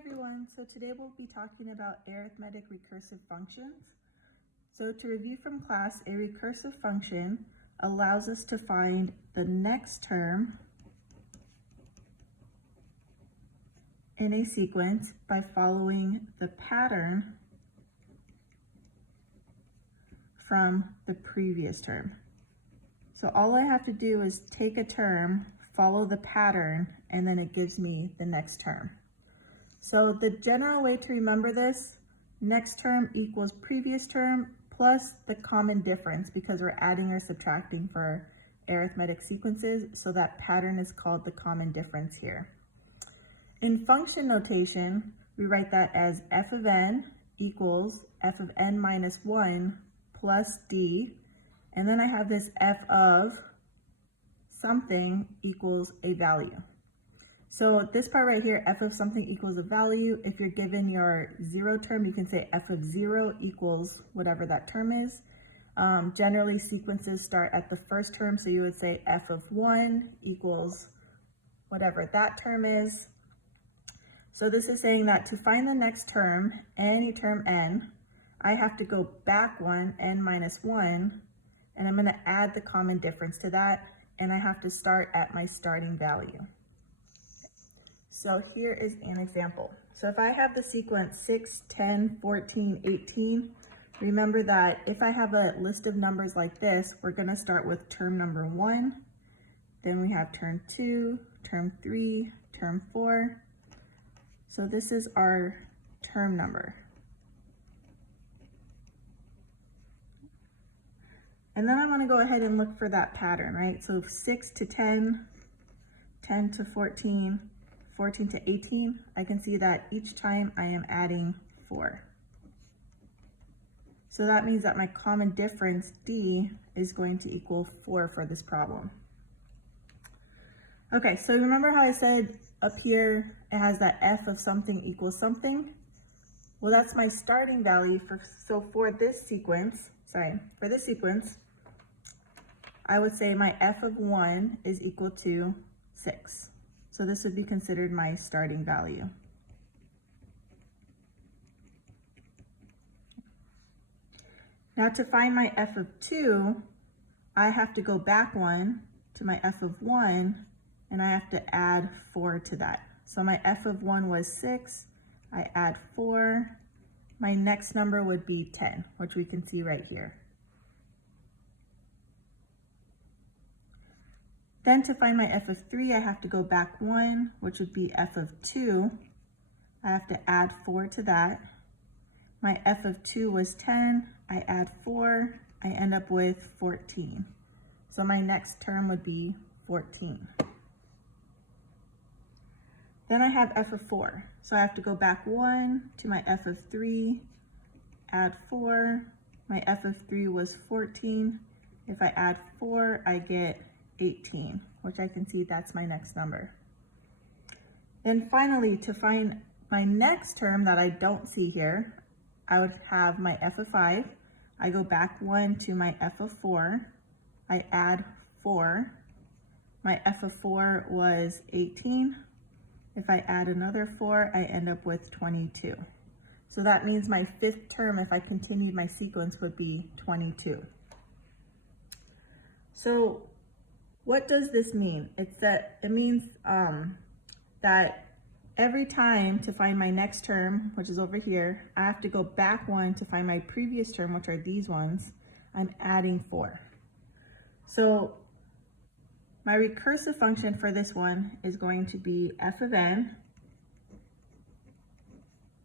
everyone, so today we'll be talking about arithmetic recursive functions. So to review from class, a recursive function allows us to find the next term in a sequence by following the pattern from the previous term. So all I have to do is take a term, follow the pattern, and then it gives me the next term. So the general way to remember this, next term equals previous term plus the common difference, because we're adding or subtracting for arithmetic sequences, so that pattern is called the common difference here. In function notation, we write that as f of n equals f of n minus 1 plus d, and then I have this f of something equals a value. So this part right here, f of something equals a value. If you're given your zero term, you can say f of 0 equals whatever that term is. Generally, sequences start at the first term, so you would say f of 1 equals whatever that term is. So this is saying that to find the next term, any term n, I have to go back one, n minus 1, and I'm going to add the common difference to that, and I have to start at my starting value. So here is an example. So if I have the sequence 6, 10, 14, 18, remember that if I have a list of numbers like this, we're going to start with term number 1, then we have term 2, term 3, term 4. So this is our term number. And then I want to go ahead and look for that pattern, right? So 6 to 10, 10 to 14, 14 to 18, I can see that each time I am adding 4. So that means that my common difference, D, is going to equal 4 for this problem. Okay, so remember how I said up here it has that f of something equals something? Well, that's my starting value for this sequence, I would say my f of 1 is equal to 6. So this would be considered my starting value. Now to find my f of 2, I have to go back one to my f of 1, and I have to add 4 to that. So my f of 1 was 6, I add 4, my next number would be 10, which we can see right here. Then to find my f of 3, I have to go back 1, which would be f of 2. I have to add 4 to that. My f of 2 was 10, I add 4, I end up with 14. So my next term would be 14. Then I have f of 4. So I have to go back 1 to my f of 3, add 4. My f of 3 was 14. If I add 4, I get 18, which I can see that's my next number. Then finally, to find my next term that I don't see here, I would have my f of 5. I go back 1 to my f of 4. I add 4. My f of 4 was 18. If I add another 4, I end up with 22. So that means my fifth term, if I continued my sequence, would be 22. So what does this mean? It means that every time to find my next term, which is over here, I have to go back one to find my previous term, which are these ones. I'm adding 4. So my recursive function for this one is going to be f of n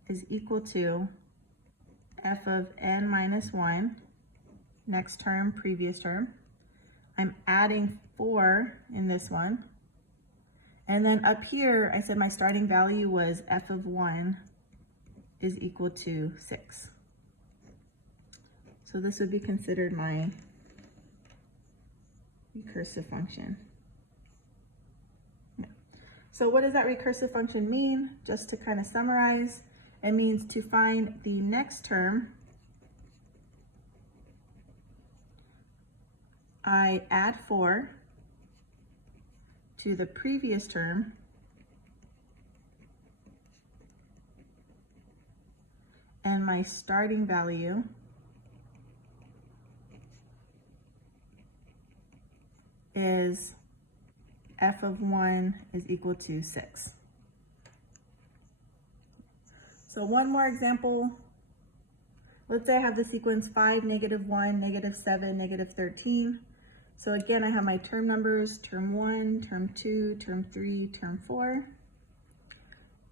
is equal to f of n minus 1, next term, previous term. I'm adding 4 in this one. And then up here, I said my starting value was f of 1 is equal to 6. So this would be considered my recursive function. Yeah. So what does that recursive function mean? Just to kind of summarize, it means to find the next term, I add 4 to the previous term, then my starting value is f of 1 is equal to 6. So one more example. Let's say I have the sequence 5, -1, -7, -13. So again, I have my term numbers, term 1, term 2, term 3, term 4.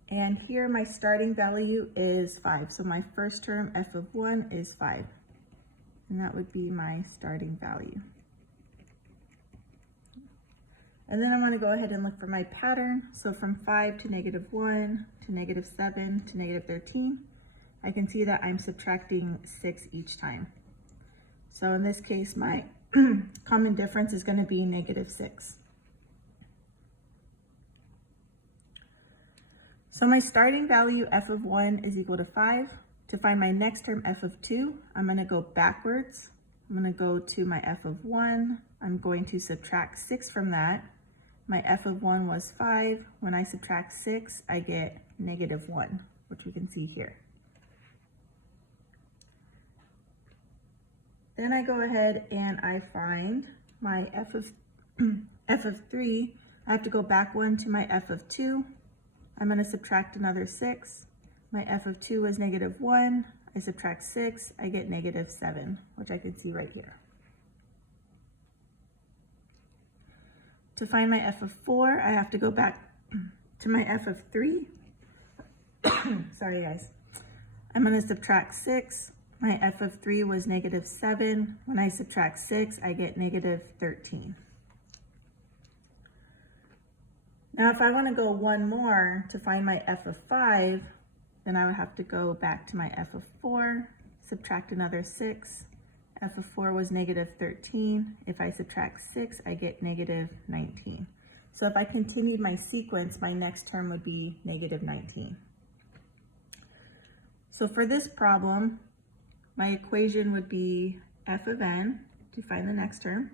And here my starting value is 5. So my first term, f of 1, is 5. And that would be my starting value. And then I want to go ahead and look for my pattern. So from 5 to -1 to -7 to -13, I can see that I'm subtracting 6 each time. So in this case, my common difference is going to be -6. So my starting value, f of 1, is equal to 5. To find my next term, f of 2, I'm going to go backwards. I'm going to go to my f of 1. I'm going to subtract 6 from that. My f of 1 was 5. When I subtract 6, I get -1, which we can see here. Then I go ahead and I find my f of 3. I have to go back 1 to my f of 2. I'm going to subtract another 6. My f of 2 is -1. I subtract 6. I get -7, which I can see right here. To find my f of 4, I have to go back to my f of 3. Sorry, guys. I'm going to subtract 6. My f of 3 was -7. When I subtract 6, I get -13. Now, if I want to go one more to find my f of 5, then I would have to go back to my f of 4, subtract another 6. f of 4 was -13. If I subtract 6, I get -19. So if I continued my sequence, my next term would be -19. So for this problem, my equation would be f of n to find the next term.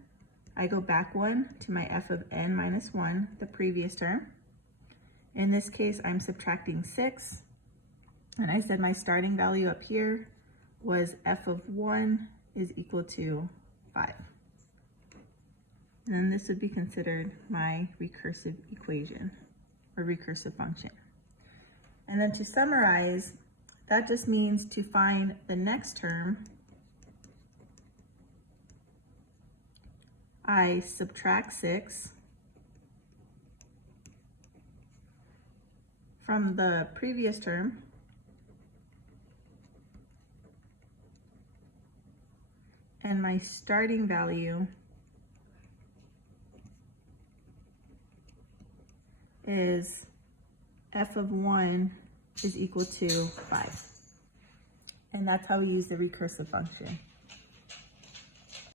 I go back 1 to my f of n minus 1, the previous term. In this case, I'm subtracting 6. And I said my starting value up here was f of 1 is equal to 5. And then this would be considered my recursive equation or recursive function. And then to summarize, that just means to find the next term, I subtract 6 from the previous term, and my starting value is f of 1 is equal to 5. And that's how we use the recursive function.